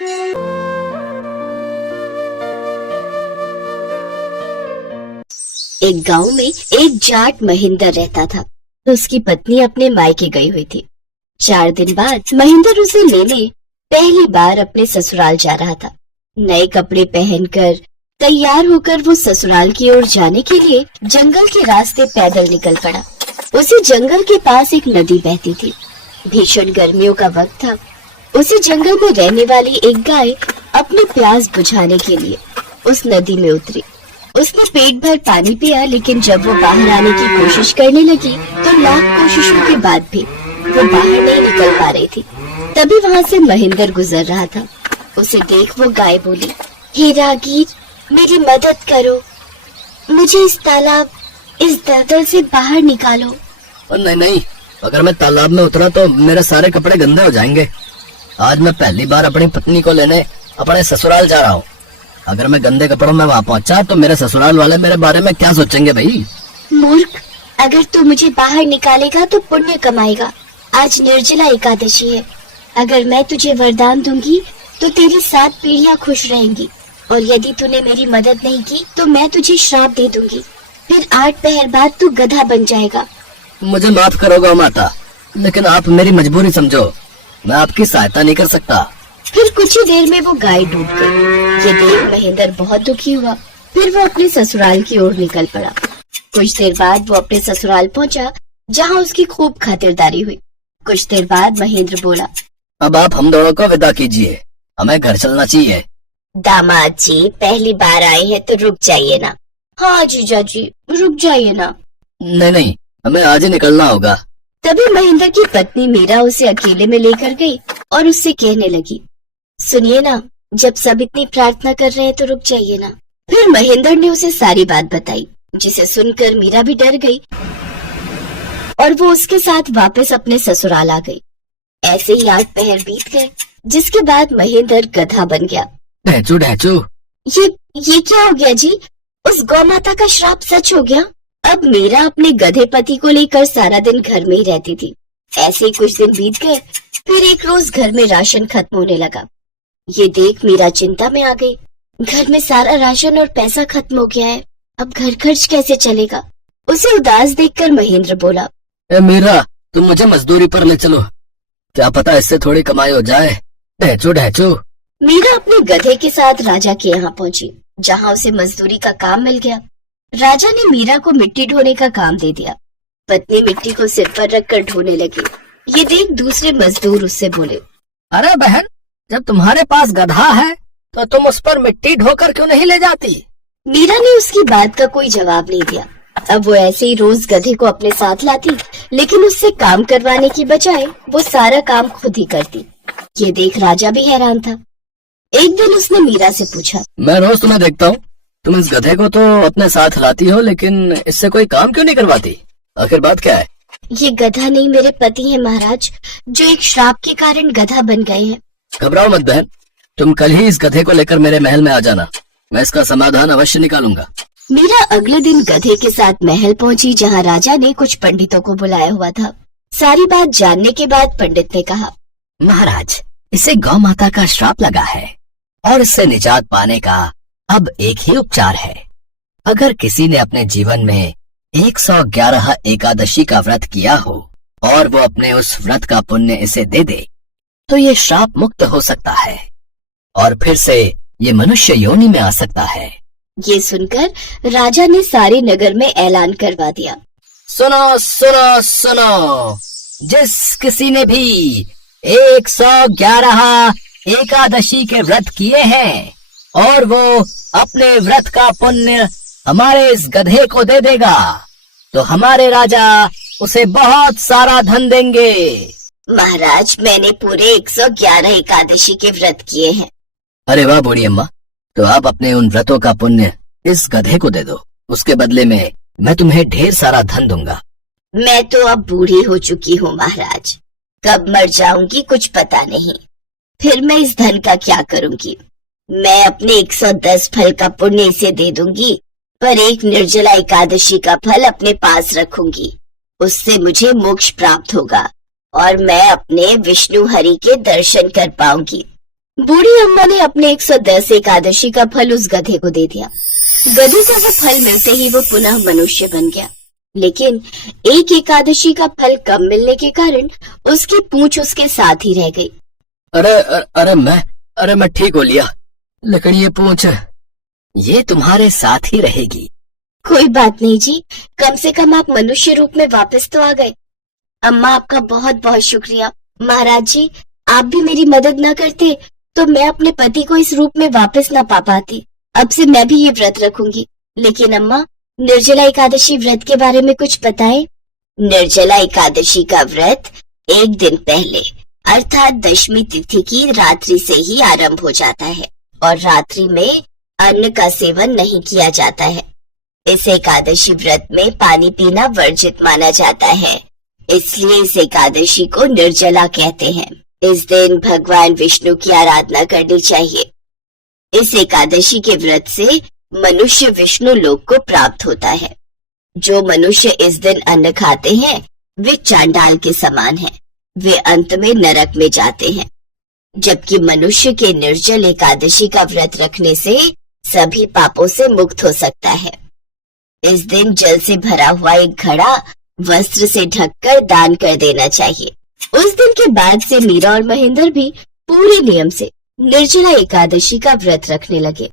एक गांव में एक जाट महेंद्र रहता था। तो उसकी पत्नी अपने मायके गई हुई थी। 4 दिन बाद महेंद्र उसे लेने पहली बार अपने ससुराल जा रहा था। नए कपड़े पहनकर तैयार होकर वो ससुराल की ओर जाने के लिए जंगल के रास्ते पैदल निकल पड़ा। उसी जंगल के पास एक नदी बहती थी। भीषण गर्मियों का वक्त था। उसी जंगल में रहने वाली एक गाय अपनी प्यास बुझाने के लिए उस नदी में उतरी। उसने पेट भर पानी पिया, लेकिन जब वो बाहर आने की कोशिश करने लगी तो लाख कोशिशों के बाद भी वो बाहर नहीं निकल पा रही थी। तभी वहाँ से महेंद्र गुजर रहा था। उसे देख वो गाय बोली, हे राहगीर, मेरी मदद करो, मुझे इस तालाब, इस दलदल से बाहर निकालो। नहीं नहीं, अगर मैं तालाब में उतरा तो मेरे सारे कपड़े गंदे हो जाएंगे। आज मैं पहली बार अपनी पत्नी को लेने अपने ससुराल जा रहा हूँ। अगर मैं गंदे कपड़ों में वहाँ पहुँचा तो मेरे ससुराल वाले मेरे बारे में क्या सोचेंगे भाई? मूर्ख, अगर तू मुझे बाहर निकालेगा तो पुण्य कमाएगा। आज निर्जला एकादशी है। अगर मैं तुझे वरदान दूंगी तो तेरी 7 पीढ़ियां खुश रहेंगी, और यदि तूने मेरी मदद नहीं की तो मैं तुझे श्राप दे दूंगी। फिर 8 पहर बाद तू गधा बन जाएगा। मुझे माफ करोगा माता, लेकिन आप मेरी मजबूरी समझो। मैं आपकी सहायता नहीं कर सकता। फिर कुछ ही देर में वो गाय डूब गई। ये देख महेंद्र बहुत दुखी हुआ। फिर वो अपने ससुराल की ओर निकल पड़ा। कुछ देर बाद वो अपने ससुराल पहुंचा, जहां उसकी खूब खातिरदारी हुई। कुछ देर बाद महेंद्र बोला, अब आप हम दोनों को विदा कीजिए, हमें घर चलना चाहिए। दामाद जी, पहली बार आए हैं तो रुक जाइए ना। हाँ जीजा जी, रुक जाइए ना। नहीं नहीं, हमें आज ही निकलना होगा। तभी महेंद्र की पत्नी मीरा उसे अकेले में लेकर गई और उससे कहने लगी, सुनिए ना, जब सब इतनी प्रार्थना कर रहे हैं तो रुक जाइए ना। फिर महेंद्र ने उसे सारी बात बताई, जिसे सुनकर मीरा भी डर गई और वो उसके साथ वापस अपने ससुराल आ गई। ऐसे ही 8 पहर बीत गए, जिसके बाद महेंद्र गधा बन गया। ढैचू ढैचू, ये क्या हो गया जी? उस गौ माता का श्राप सच हो गया। अब मीरा अपने गधे पति को लेकर सारा दिन घर में ही रहती थी। ऐसे ही कुछ दिन बीत गए। फिर एक रोज घर में राशन खत्म होने लगा। ये देख मीरा चिंता में आ गई। घर में सारा राशन और पैसा खत्म हो गया है। अब घर खर्च कैसे चलेगा? उसे उदास देखकर महेंद्र बोला, ए मीरा, तुम मुझे मजदूरी पर ले चलो, क्या पता इससे थोड़ी कमाई हो जाए। ढैचू ढैचू। मीरा अपने गधे के साथ राजा के यहाँ पहुंची, जहाँ उसे मजदूरी का काम मिल गया। राजा ने मीरा को मिट्टी ढोने का काम दे दिया। पत्नी मिट्टी को सिर पर रखकर ढोने लगी। ये देख दूसरे मजदूर उससे बोले, अरे बहन, जब तुम्हारे पास गधा है तो तुम उस पर मिट्टी ढोकर क्यों नहीं ले जाती? मीरा ने उसकी बात का कोई जवाब नहीं दिया। अब वो ऐसे ही रोज गधे को अपने साथ लाती, लेकिन उससे काम करवाने की बजाय वो सारा काम खुद ही करती। ये देख राजा भी हैरान था। एक दिन उसने मीरा से पूछा, मैं रोज तुम्हें देखता हूँ, तुम इस गधे को तो अपने साथ लाती हो, लेकिन इससे कोई काम क्यों नहीं करवाती? आखिर बात क्या है? ये गधा नहीं, मेरे पति हैं महाराज, जो एक श्राप के कारण गधा बन गए हैं। घबराओ मत बहन, तुम कल ही इस गधे को लेकर मेरे महल में आ जाना, मैं इसका समाधान अवश्य निकालूंगा। मीरा अगले दिन गधे के साथ महल पहुंची, जहां राजा ने कुछ पंडितों को बुलाया हुआ था। सारी बात जानने के बाद पंडित ने कहा, महाराज, इसे गौ माता का श्राप लगा है और इससे निजात पाने का अब एक ही उपचार है। अगर किसी ने अपने जीवन में 111 एकादशी का व्रत किया हो और वो अपने उस व्रत का पुण्य इसे दे दे तो ये श्राप मुक्त हो सकता है और फिर से ये मनुष्य योनि में आ सकता है। ये सुनकर राजा ने सारे नगर में ऐलान करवा दिया, सुनो सुनो सुनो, जिस किसी ने भी 111 एकादशी के व्रत किए हैं और वो अपने व्रत का पुण्य हमारे इस गधे को दे देगा तो हमारे राजा उसे बहुत सारा धन देंगे। महाराज, मैंने पूरे 111 एकादशी के व्रत किए हैं। अरे वाह बूढ़ी अम्मा, तो आप अपने उन व्रतों का पुण्य इस गधे को दे दो, उसके बदले में मैं तुम्हें ढेर सारा धन दूंगा। मैं तो अब बूढ़ी हो चुकी हूँ महाराज, कब मर जाऊंगी कुछ पता नहीं। फिर मैं इस धन का क्या करूंगी? मैं अपने 110 फल का पुण्य इसे दे दूंगी, पर एक निर्जला एकादशी का फल अपने पास रखूंगी। उससे मुझे मोक्ष प्राप्त होगा और मैं अपने विष्णु हरि के दर्शन कर पाऊंगी। बूढ़ी अम्मा ने अपने 110 एकादशी का फल उस गधे को दे दिया। गधे को वो फल मिलते ही वो पुनः मनुष्य बन गया, लेकिन एक एकादशी का फल कम मिलने के कारण उसकी पूंछ उसके साथ ही रह गई। अरे मैं ठीक हो लिया, लेकिन ये पूंछ ये तुम्हारे साथ ही रहेगी। कोई बात नहीं जी, कम से कम आप मनुष्य रूप में वापस तो आ गए। अम्मा आपका बहुत बहुत शुक्रिया। महाराज जी, आप भी मेरी मदद न करते तो मैं अपने पति को इस रूप में वापस न पा पाती। अब से मैं भी ये व्रत रखूंगी। लेकिन अम्मा, निर्जला एकादशी व्रत के बारे में कुछ बताएं। निर्जला एकादशी का व्रत एक दिन पहले अर्थात दशमी तिथि की रात्रि से ही आरंभ हो जाता है और रात्रि में अन्न का सेवन नहीं किया जाता है। इस एकादशी व्रत में पानी पीना वर्जित माना जाता है, इसलिए इस एकादशी को निर्जला कहते हैं। इस दिन भगवान विष्णु की आराधना करनी चाहिए। इस एकादशी के व्रत से मनुष्य विष्णु लोक को प्राप्त होता है। जो मनुष्य इस दिन अन्न खाते हैं वे चांडाल के समान हैं, वे अंत में नरक में जाते हैं। जबकि मनुष्य के निर्जल एकादशी का व्रत रखने से सभी पापों से मुक्त हो सकता है। इस दिन जल से भरा हुआ एक घड़ा वस्त्र से ढककर दान कर देना चाहिए। उस दिन के बाद से मीरा और महेंद्र भी पूरे नियम से निर्जला एकादशी का व्रत रखने लगे।